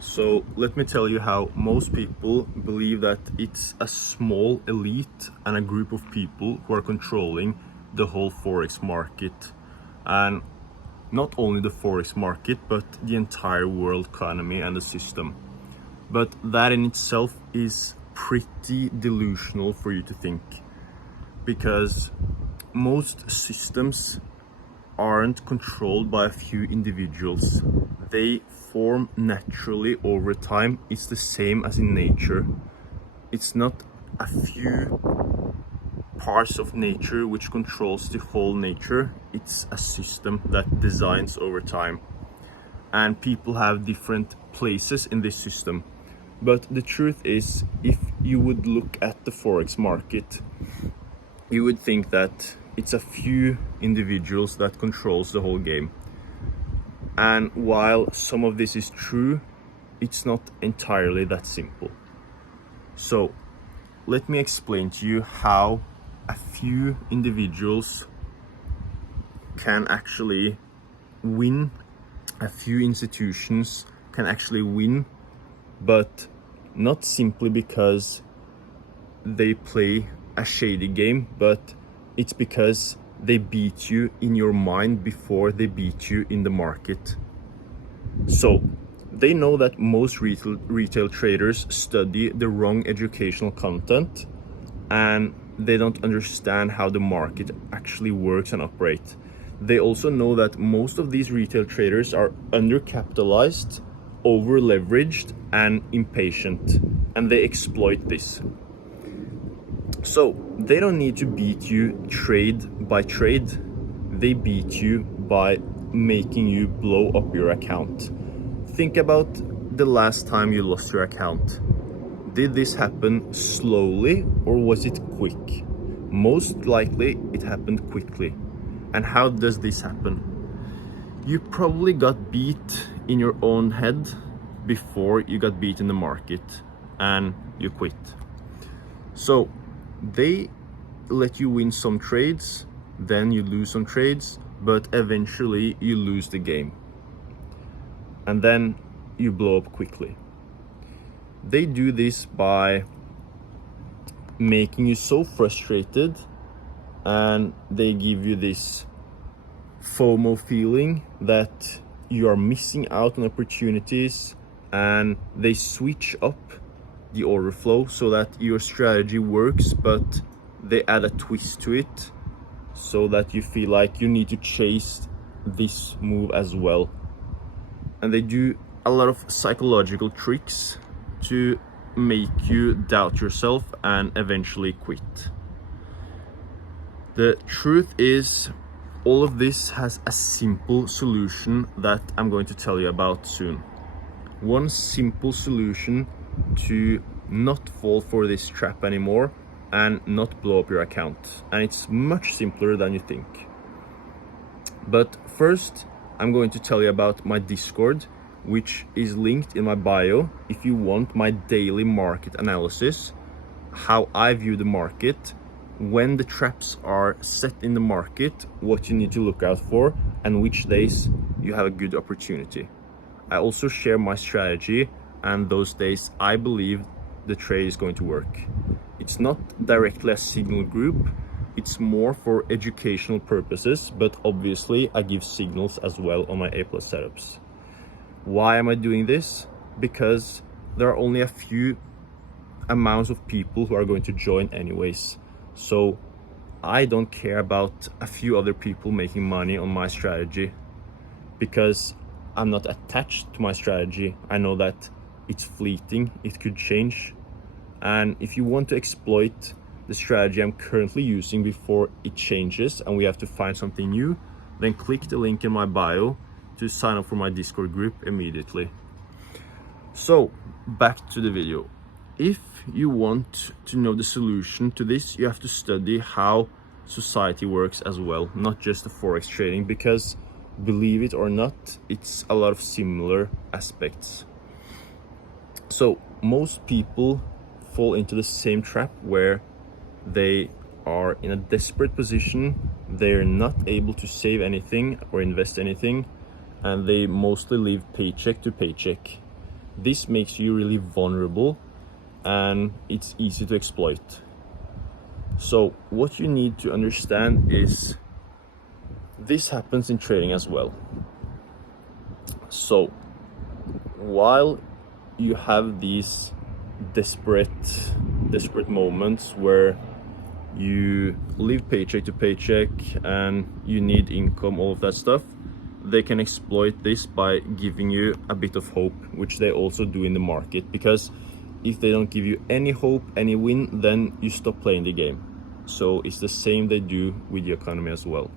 So let me tell you how most people believe that it's a small elite and a group of people who are controlling the whole forex market, and not only the forex market but the entire world economy and the system. But that in itself is pretty delusional for you to think, because most systems aren't controlled by a few individuals. They form naturally over time. It's the same as in nature. It's not a few parts of nature which controls the whole nature. It's a system that designs over time. And people have different places in this system. But the truth is, if you would look at the forex market, you would think that it's a few individuals that controls the whole game. And while some of this is true, it's not entirely that simple. So let me explain to you how a few individuals can actually win, a few institutions can actually win, but not simply because they play a shady game, but it's because they beat you in your mind before they beat you in the market. So they know that most retail traders study the wrong educational content, and they don't understand how the market actually works and operates. They also know that most of these retail traders are undercapitalized, over leveraged and impatient, and they exploit this. So they don't need to beat you trade by trade. They beat you by making you blow up your account. Think about the last time you lost your account. Did this happen slowly or was it quick? Most likely it happened quickly. And how does this happen? You probably got beat in your own head before you got beat in the market and you quit. So they let you win some trades, then you lose some trades, but eventually you lose the game. And then you blow up quickly. They do this by making you so frustrated, and they give you this FOMO feeling that you are missing out on opportunities, and they switch up the order flow so that your strategy works, but they add a twist to it so that you feel like you need to chase this move as well. And they do a lot of psychological tricks to make you doubt yourself and eventually quit. The truth is, all of this has a simple solution that I'm going to tell you about soon. One simple solution to not fall for this trap anymore and not blow up your account. And it's much simpler than you think. But first, I'm going to tell you about my Discord, which is linked in my bio if you want my daily market analysis, how I view the market, when the traps are set in the market, what you need to look out for, and which days you have a good opportunity. I also share my strategy and those days I believe the trade is going to work. It's not directly a signal group, it's more for educational purposes, but obviously I give signals as well on my A+ setups. Why am I doing this? Because there are only a few amounts of people who are going to join anyways. So I don't care about a few other people making money on my strategy, because I'm not attached to my strategy. I know that it's fleeting, it could change. And if you want to exploit the strategy I'm currently using before it changes and we have to find something new, then click the link in my bio to sign up for my Discord group immediately. So back to the video. If you want to know the solution to this, you have to study how society works as well, not just the forex trading, because believe it or not, it's a lot of similar aspects. So most people fall into the same trap where they are in a desperate position, they're not able to save anything or invest anything, and they mostly live paycheck to paycheck. This makes you really vulnerable and it's easy to exploit. So what you need to understand is this happens in trading as well. So while you have these desperate moments where you live paycheck to paycheck and you need income, all of that stuff, they can exploit this by giving you a bit of hope, which they also do in the market, because if they don't give you any hope, any win, then you stop playing the game. So it's the same they do with the economy as well.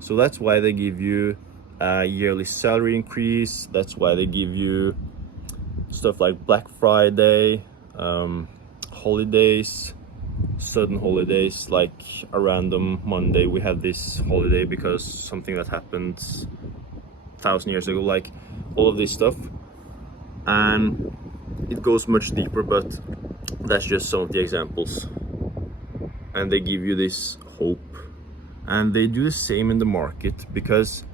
So that's why they give you a yearly salary increase. That's why they give you stuff like Black Friday, holidays, sudden holidays, like a random Monday we have this holiday because something that happened 1,000 years ago, like all of this stuff. And it goes much deeper, but that's just some of the examples. And they give you this hope, and they do the same in the market because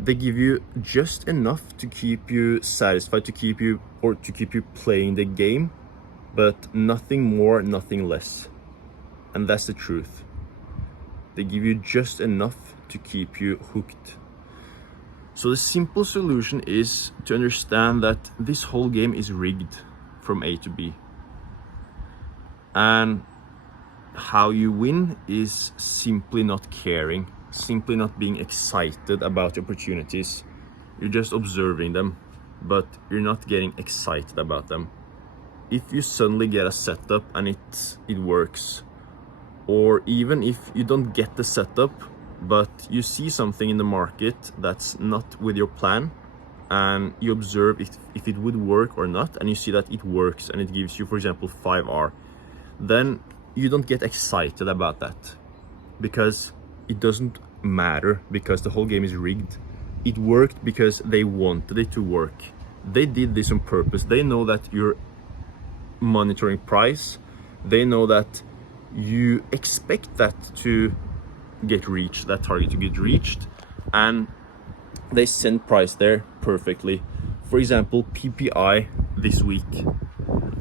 they give you just enough to keep you satisfied, to keep you playing the game, but nothing more, nothing less. And that's the truth. They give you just enough to keep you hooked. So the simple solution is to understand that this whole game is rigged from A to B. And how you win is simply not caring, simply not being excited about opportunities. You're just observing them, but you're not getting excited about them. If you suddenly get a setup and it works, or even if you don't get the setup, but you see something in the market that's not with your plan, and you observe if it would work or not, and you see that it works and it gives you, for example, 5R, then you don't get excited about that, because it doesn't matter, because the whole game is rigged. It worked because they wanted it to work. They did this on purpose. They know that you're monitoring price. They know that you expect that to get reached, that target to get reached, and they send price there perfectly. For example, PPI this week.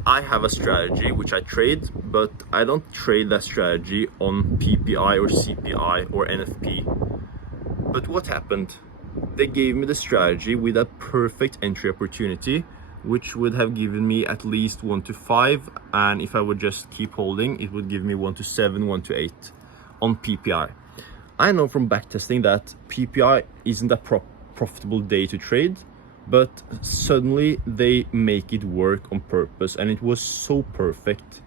I have a strategy which I trade, but I don't trade that strategy on PPI or CPI or NFP. But what happened? They gave me the strategy with a perfect entry opportunity, which would have given me at least 1 to 5, and if I would just keep holding, it would give me 1 to 7, 1 to 8 on PPI. I know from backtesting that PPI isn't a profitable day to trade, but suddenly they make it work on purpose, and it was so perfect.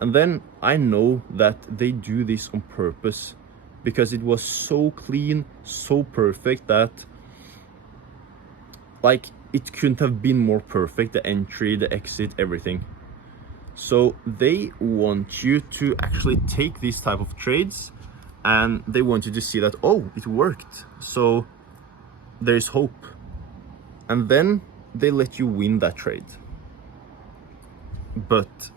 And then I know that they do this on purpose because it was so clean, so perfect that, like, it couldn't have been more perfect, the entry, the exit, everything. So they want you to actually take these type of trades, and they want you to see that, oh, it worked, so there's hope. And then they let you win that trade. But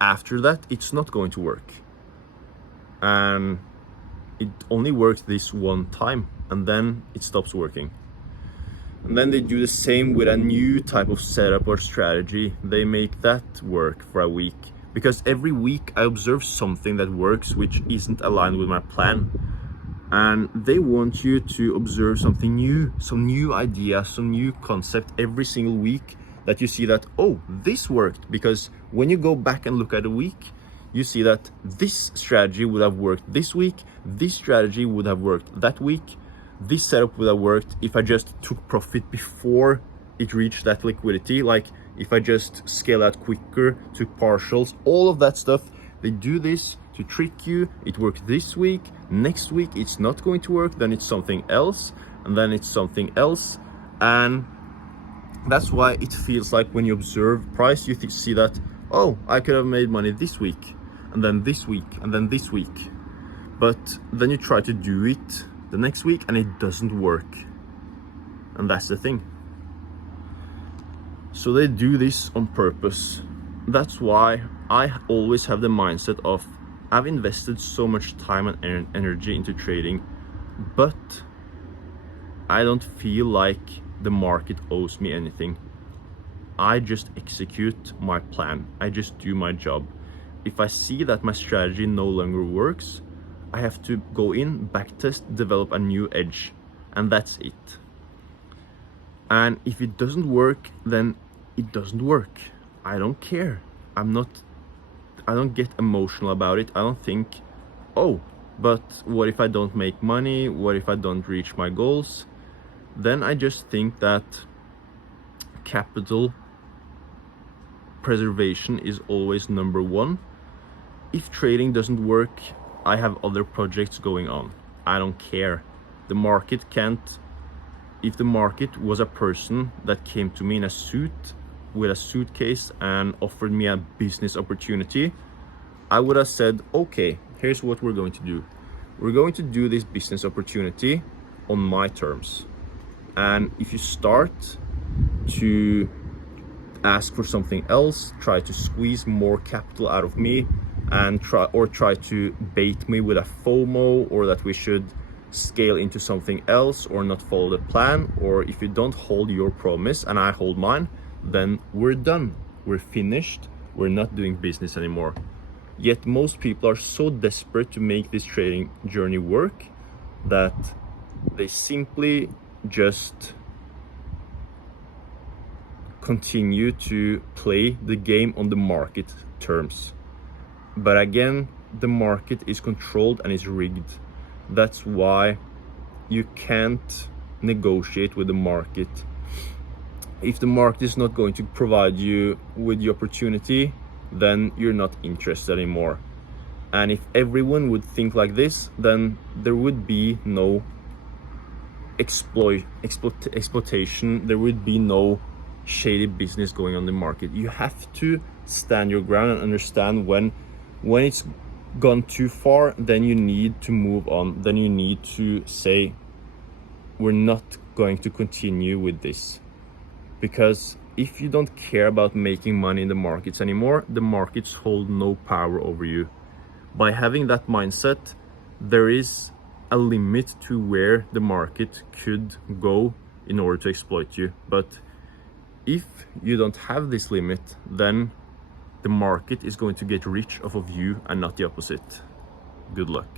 after that, it's not going to work. And it only works this one time, and then it stops working. And then they do the same with a new type of setup or strategy. They make that work for a week, because every week I observe something that works which isn't aligned with my plan. And they want you to observe something new, some new idea, some new concept every single week, that you see that, oh, this worked. Because when you go back and look at a week, you see that this strategy would have worked this week, this strategy would have worked that week, this setup would have worked if I just took profit before it reached that liquidity, like if I just scale out quicker, took partials, all of that stuff. They do this to trick you. It worked this week, next week it's not going to work, then it's something else, and then it's something else. And that's why it feels like when you observe price, you see that, oh, I could have made money this week, and then this week, and then this week. But then you try to do it the next week and it doesn't work. And that's the thing. So they do this on purpose. That's why I always have the mindset of, I've invested so much time and energy into trading, but I don't feel like the market owes me anything. I just execute my plan. I just do my job. If I see that my strategy no longer works, I have to go in, backtest, develop a new edge, and that's it. And if it doesn't work, then it doesn't work. I don't care. I don't get emotional about it. I don't think, oh, but what if I don't make money? What if I don't reach my goals? Then I just think that capital preservation is always number one. If trading doesn't work, I have other projects going on. I don't care. The market can't. If the market was a person that came to me in a suit with a suitcase and offered me a business opportunity, I would have said, okay, here's what we're going to do. We're going to do this business opportunity on my terms. And if you start to ask for something else, try to squeeze more capital out of me, and try to bait me with a FOMO, or that we should scale into something else or not follow the plan, or if you don't hold your promise and I hold mine, then we're done. We're finished. We're not doing business anymore. Yet most people are so desperate to make this trading journey work that they simply just continue to play the game on the market terms. But again, the market is controlled and is rigged. That's why you can't negotiate with the market. If the market is not going to provide you with the opportunity, then you're not interested anymore. And if everyone would think like this, then there would be no exploitation, there would be no shady business going on in the market. You have to stand your ground and understand when it's gone too far, then you need to move on. Then you need to say, we're not going to continue with this. Because if you don't care about making money in the markets anymore, the markets hold no power over you. By having that mindset, there is a limit to where the market could go in order to exploit you. But if you don't have this limit, then the market is going to get rich off of you and not the opposite. Good luck.